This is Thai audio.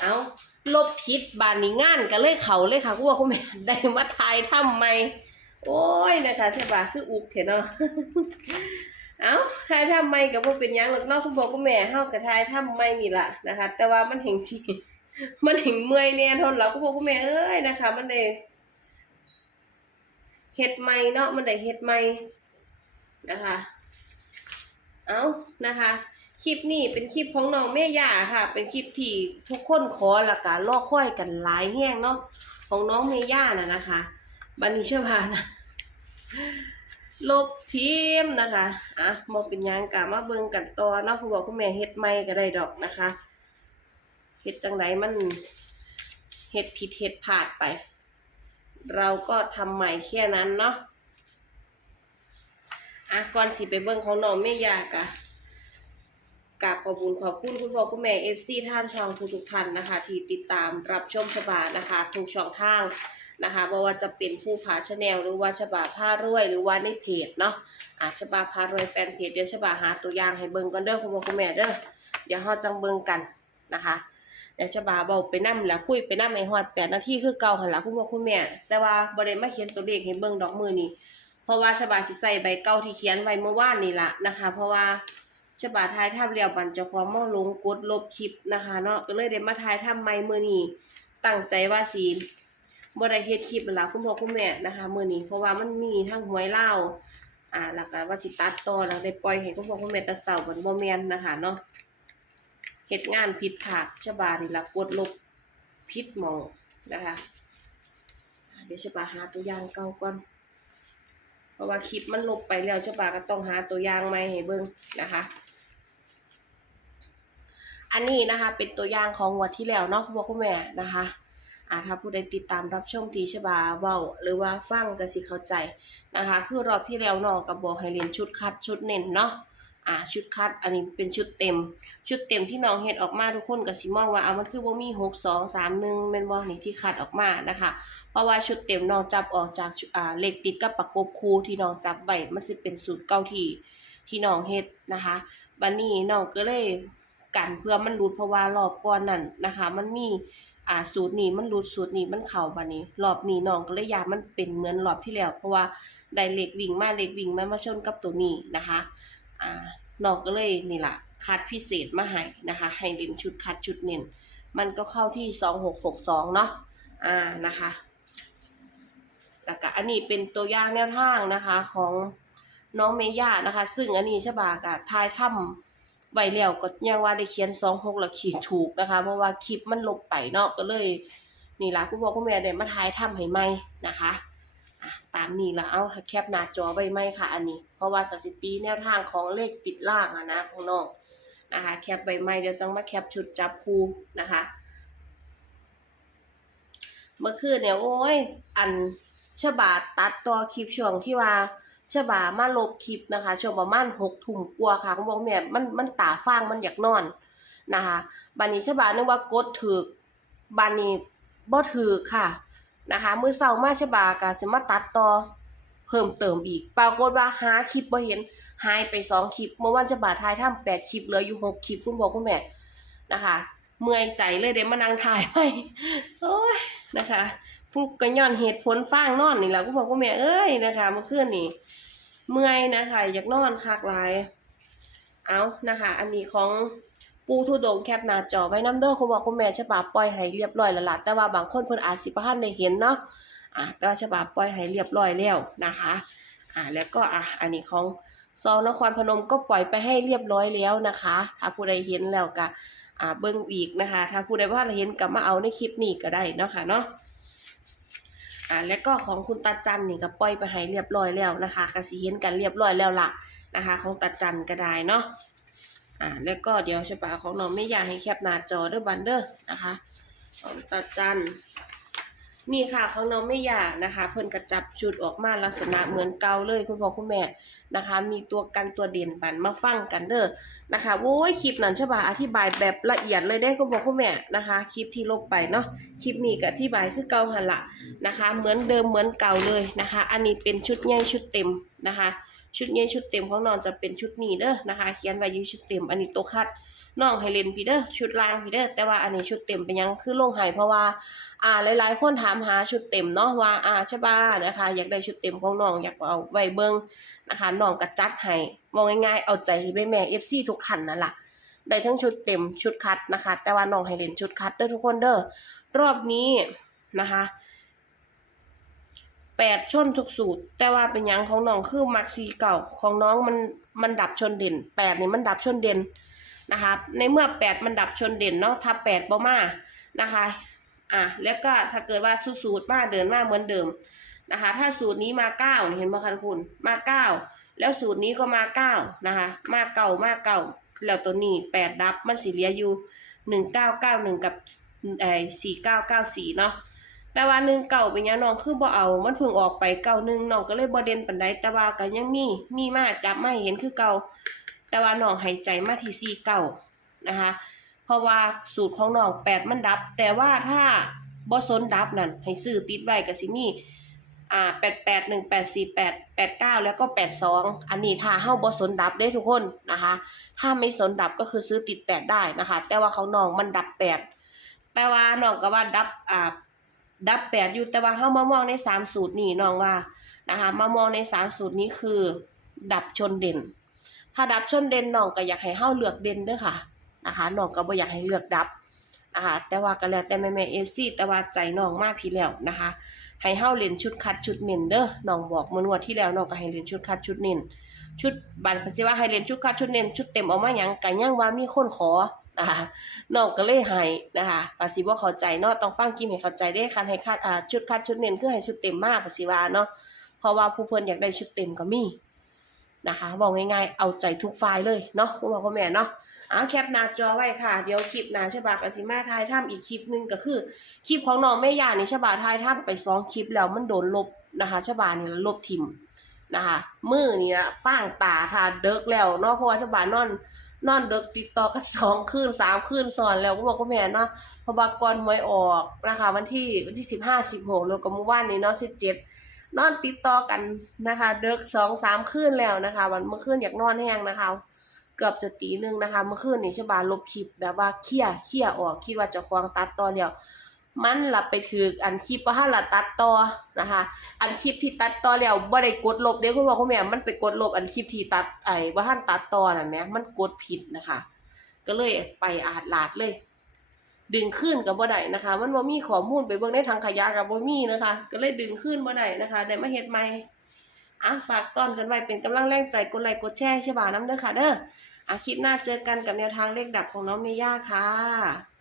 เอาลบพิษบานนี้งานกันเลยเขาเลยค่ะกูว่าคุณแม่ได้มาทายทำไม โอ้ยนะคะใช่ปะคืออุกเถอะเนาะเอาทายทำไมกับพวกเป็นยังหรอกนาะคุณบอกคุณแม่เฮากับทายทำไมนี่ล่ะนะคะ แต่ว่ามันเห็นสิมันเห็นเมื่อยแน่ทนแล้วคุณบอกคุณแม่เอ้ยนะคะ มันได้เฮ็ดใหม่เนาะมันได้เฮ็ดใหม่นะคะ เอานะคะ คลิปนี้เป็นคลิปของน้องแม่ย่าค่ะ เป็นคลิปที่ทุกคนขอและการรอค่อยกันหลายแห้งเนาะของน้องแม่ย่าน่ะนะคะบันนี้เชื่อพานะลบทีมนะคะอะมองเป็นยังกะมาเบิ่งกันต่อเนาะคุณบอกคุณแม่เฮ็ดไม่ก็ได้ดอกนะคะเฮ็ดจังไดมันเฮ็ดผิดเฮ็ดพลาดไป เราก็ทำใหม่แค่นั้นเนาะอะก่อนสิไปเบิ่งของน้องแม่ย่ากะ กราบขอบคุณขอบคุณคุณพ่อคุณแม่เอฟซีท่านช่องทุกทุกท่านนะคะ ที่ติดตามรับชมฉบานะคะทุกช่องทางนะคะไม่ว่าจะเป็นผู้ผาชาแนลหรือว่าฉบาผ้ารวย หรือว่าในเพจเนาะอะฉบาผ้ารวยแฟนเพจเดี๋ยวฉบาหาตัวอย่างให้เบิ่งกันเด้อคุณพ่อคุณแม่เด้อเดี๋ยวเฮาจังเบิ่งกันนะคะเดี๋ยวฉบาเบาไปนั่มแล้วคุยไปนั่ให้ฮอดแปดนาทีคือเก่าหันละคุณพ่อคุณแม่ แต่ว่าบ่ได้มาเขียนตัวเลขให้เบิ่งดอกมือนี้เพราะว่าฉบาสิใส่ใบเก่าที่เขียนไว้เมื่อวานนี่ละนะคะ เพราะว่า ฉบาทายทำเรียวบันเจ้าของมาลงกดลบคลิปนะคะเนาะก็เลยได้มาทายทำใหม่มื้อนี้ตั้งใจว่าสิบ่ได้เฮ็ดคลิปนั่นล่ะคุณพ่อคุณแม่นะคะเมื้อนี้เพราะว่ามันมีทั้งหวยเล่าอ่าแล้วก็ว่าสิตัดต่อแล้วได้ปล่อยให้คุณพ่อคุณแม่แตะเช้าบันบ่แม่นนะคะเนาะเฮ็ดงานผิดพลาดฉบานี่ล่ะกดลบผิดหมองนะคะเดี๋ยวฉบาหาตัวอย่างเก่าก่อน เพราะว่าคลิปมันลบไปแล้วฉบาก็ต้องหาตัวอย่างใหม่ให้เบิ่งนะคะ อันนี้นะคะเป็นตัวอย่างของงวันที่แล้วเนาะคุณพ่อคุณแม่นะคะอ่าถ้าผู้ใดติดตามรับชมทีชบาเว้าหรือว่าฟังก็สิเข้าใจนะคะ คือรอบที่แล้วน้องก็บอกให้เรียนชุดคัดชุดเน้นเนาะอ่าชุดคัดอันนี้เป็นชุดเต็ม ชุดเต็มที่น้องเฮ็ดออกมาทุกคนก็สิมองว่าเอามันคือบ่มี6 2 3 1แม่นบ่นี่ที่คัดออกมานะคะ เพราะว่าชุดเต็มน้องจับออกจากอ่าเลขติดกับประกบคู่ที่น้องจับไว้มันสิเป็นสูตรเก่าที่ที่น้องเฮ็ดนะคะบัดนี้น้องก็เลย กันเพื่อมันหลุดเพราะว่ารอบก่อนนั่นนะคะ มันมีอ่าสูตรนี้มันหลุดสูตรนี้มันเข้าบัดนี้ รอบนี้น้องก็เลยยามันเป็นเหมือนรอบที่แล้ว เพราะว่าได้เลขวิ่งมาเลขวิ่งมามาชนกับตัวนี้นะคะอ่าน้องก็เลยนี่แหละคัดพิเศษมาให้นะคะ ให้เล่นชุดคัดชุดเน้นมันก็เข้าที่2662เนาะอ่านะคะแล้วก็อันนี้เป็นตัวอย่างแนวทางนะคะของน้องเมย่านะคะ ซึ่งอันนี้ฉบากะทายถ้ำ ไว้แล้วก็ยังว่าได้เขียนสองหกแล้วเขียนถูกนะคะ เพราะว่าคลิปมันลบไปเนาะก็เลย นี่ล่ะคุณพ่อคุณแม่ได้มาทายถ้ำให้ใหม่นะคะตามนี้ละเอาแคปหน้าจอไว้ไหมค่ะ อันนี้ เพราะว่าสสิปีแนวทางของเลขติดล่างอะนะของน้องนะคะ แคปไว้ไหมเดี๋ยวจังมาแคปชุดจับคู่นะคะ เมื่อคืนเนี่ยโอ้ยอันฉบาตัดต่อคลิปช่วงที่ว่า ฉบามาลบคลิปนะคะช่วงประมาณหกทุ่มกว่าค่ะคุณบอกแม่มันมันตาฟางมันอยากนอนนะคะบานนี้ฉบานึกว่ากดถือบานนี้บ่ถือค่ะนะคะมือเช้ามาฉบาก็สิมาตัดต่อเพิ่มเติมอีก ปรากฏว่าหาคลิปบ่เห็นหายไปสองคลิป เมื่อวันฉบาทายทำแปดคลิปเหลืออยู่หกคลิปคุณบอกคุณแม่นะคะ เมื่อยใจเลยเดี๋ยวมานั่งถ่ายไปโอ้ยนะคะ ผู้ก็ย้อนเหตุผลฟ้างนอนนี่แหละกูบอกว่าแม่เอ้ยนะคะเมื่อคืนนี่เมื่อยนะคะอยากนอนคักหลายเอานะคะ อันนี้ของปูทุดงแคปหน้าจอไว้น้ำเด้อคุณบอกคุณแม่ฉบับปล่อยให้เรียบร้อยแล้วล่ะแต่ว่าบางคนเพิ่นอาจสิบ่ทันได้เห็นเนาะอะแต่ว่าฉบับปล่อยให้เรียบร้อยแล้วนะคะอะแล้วก็อะอันนี้ของซองนครพนมก็ปล่อยไปให้เรียบร้อยแล้วนะคะ ถ้าผู้ใดเห็นแล้วก็อ่าเบิ่งอีกนะคะ ถ้าผู้ใดว่าเห็นกลับมาเอาในคลิปนี้ก็ได้เนาะค่ะเนาะ อ่าแล้วก็ของคุณตาจันนี่ก็ปล่อยไปให้เรียบร้อยแล้วนะคะก็สิเห็นกันเรียบร้อยแล้วล่ะนะคะ ของตาจันก็ได้เนาะอ่าแล้วก็เดี๋ยวใช่ปะของน้องไม่อยากให้แคบหน้าจอเด้อบันเด้อนะคะ ของตาจัน นี่ค่ะของน้องไม่อยากนะคะ เพิ่นกระจับชุดออกมาลักษณะเหมือนเก่าเลยคุณพ่อคุณแม่นะคะ มีตัวกันตัวเด่นบันมาฟังกันเด้อนะคะโว้ยคลิปนั้นใช่ปะอธิบายแบบละเอียดเลยได้ก็บอคุณแม่นะคะคลิปที่ลบไปเนาะคลิปนี้ก็อธิบายคือเก่าหันละนะคะ เหมือนเดิมเหมือนเก่าเลยนะคะ อันนี้เป็นชุดใหญ่ชุดเต็มนะคะ ชุดใหญ่ชุดเต็มของนองจะเป็นชุดนี้เด้อนะคะ เขียนไว้ยู่ชุดเต็ม อันนี้ตัวคัด น้องให้เล่นพีเด้อชุดล่างพีเด้อแต่ว่าอันนี้ชุดเต็มเป็นยังคือลงให้เพราะว่าอ่าหลาย ๆ คนถามหาชุดเต็มเนาะว่าอ่าใช่ป่ะนะคะ อยากได้ชุดเต็มของน้องอยากเอาไว้เบิ่งนะคะน้องก็จัดให้มองง่ายๆเอาใจแม่แม่เอฟซีทุกท่านนั่นแหละได้ทั้งชุดเต็มชุดคัดนะคะ แต่ว่าน้องให้เล่นชุดคัดเด้อทุกคนเด้อรอบนี้นะคะแปดชนทุกสูตร แต่ว่าเป็นยังของน้องคือมักซีเก่าของน้องมันมันดับชนเด่นแปดนี่มันดับชนเด่น นะคะ ในเมื่อแปดมันดับชนเด่นเนาะถ้าแปดบ่มานะคะ อะแล้วก็ถ้าเกิดว่าสูสูตรมาเดินมาเหมือนเดิมนะคะ ถ้าสูตรนี้มาเก้าเห็นไหมคะทุกคนมาเก้าแล้วสูตรนี้ก็มาเก้านะคะ มาเก่ามาเก่าแล้วตัวนี้แปดดับมันสีเหลียอยู่หนึ่งเก้าเก้าหนึ่งกับไอ้สี่เก้าเก้าสี่เนาะแต่ว่าหนึ่งเก่าเป็นยังน้องคือบ่เอา มันเพิ่งออกไปเก่าหนึ่งน้องก็เลยบ่เด่นปันใดแต่ว่าก็ยังมีมีมาจับไมาให้เห็นคือเก่า แต่ว่าน้องหายใจมาที่สี่เก่านะคะ เพราะว่าสูตรของน้องแปดมันดับ แต่ว่าถ้าบ่สนดับนั่นให้ซื้อติดไว้ก็สิมี่อ่าแปดแปดหนึ่งแปดสี่แปดแปดเก้าแล้วก็แปดสองอันนี้ถ้าเฮาบ่สนดับได้ทุกคนนะคะ ถ้าไม่สนดับก็คือซื้อติดแปดได้นะคะ แต่ว่าเของน้องมันดับแปดแต่ว่าน้องก็ว่าดับอ่าดับแปดอยู่แต่ว่าเฮามามองในสามสูตรนี่น้องว่านะคะ มามองในสามสูตรนี้คือ ดับชนเด่น ถ้าดับชนเด่นน้องก็อยากให้เฮาเลือกเด่นเด้อค่ะนะคะน้องก็บ่อยากให้เลือกดับนะคะแต่ว่าก็แล้วแต่แม่แม่เอซี่แต่ว่าใจน้องมากพี่แล้วนะคะ ให้เฮาเล่นชุดคัดชุดเน้นเด้อน้องบอกมื้องวดที่แล้วน้องก็ให้เล่นชุดคัดชุดเน้นชุดบันเพิ่นสิว่าให้เล่นชุดคัดชุดเน้นชุดเต็มออกมาหยังก็ยังว่ามีคนขอนะคะน้องก็เลยให้นะคะปาสิบ่าเข้าใจเนาะต้องฟังกิมให้เข้าใจเด้คันให้คัดชุดคัดชุดเน้นคือให้ชุดเต็มมากปาสิว่าเนาะเพราะว่าผู้เพิ่นอยากได้ชุดเต็มก็มี นะคะบอกง่ายๆ เอาใจทุกฝ่ายเลยเนาะคุณพ่อคุณแม่เนาะเอาแคปหน้าจอไว้ค่ะ เดี๋ยวคลิปหน้าฉบากสิมาทายถ้ำอีกคลิปหนึ่งก็คือ คลิปของน้องแม่ยานี่ฉบาทายถ้ำไปสองคลิปแล้วมันโดนลบนะคะฉบานี่ลบทิมนะคะมือนี่ละฟ้างตาค่ะเดิกแล้วเนาะเพราะว่าฉบานอนนอนเดิกติดต่อกันสองคืนสามคืนซ้อนแล้วก็บอกก็แม่เนาะพราะว่าก่อนหวยออกนะคะวันที่วันที่สิบห้าสิบหกแล้วก็เมื่อวานนี้เนาะสิบเจ็ด นอนติดต่อกันนะคะเดิกสองสามคืนแล้วนะคะ วันเมื่อคืนอยากนอนแห้งนะคะ เกือบจะตีหนึ่งนะคะ เมื่อคืนนี้ชบาลบคลิปแบบว่าเคลี่ยเคลี่ยออกคิดว่าจะควางตัดต่อเดียวมันหลับไปถืออันคลิปว่าถ้าหลับตัดต่อนะคะ อันคลิปที่ตัดต่อแล้วบ่ได้กดลบเด้คุณพ่อคุณแม่มันไปกดลบอันคลิปที่ตัดไอ้ว่าท่านตัดต่อนั่นแหมมันกดผิดนะคะ ก็เลยไปอาดลาดเลย ดึงขึ้นกับบ่ได้นะคะ มันบ่มีข้อมูลไปเบิ่งในทางขยะกับบ่มีนะคะ ก็เลยดึงขึ้นบ่ได้นะคะได้มาเฮ็ดใหม่อะฝากต้อนกันไว้เป็นกำลังแรงใจกดไลค์กดแชร์ใช่บ่าน้ำเด้อค่ะเด้ออาคลิปหน้าเจอกันกับแนวทางเลขดับของน้องเมย่าค่ะ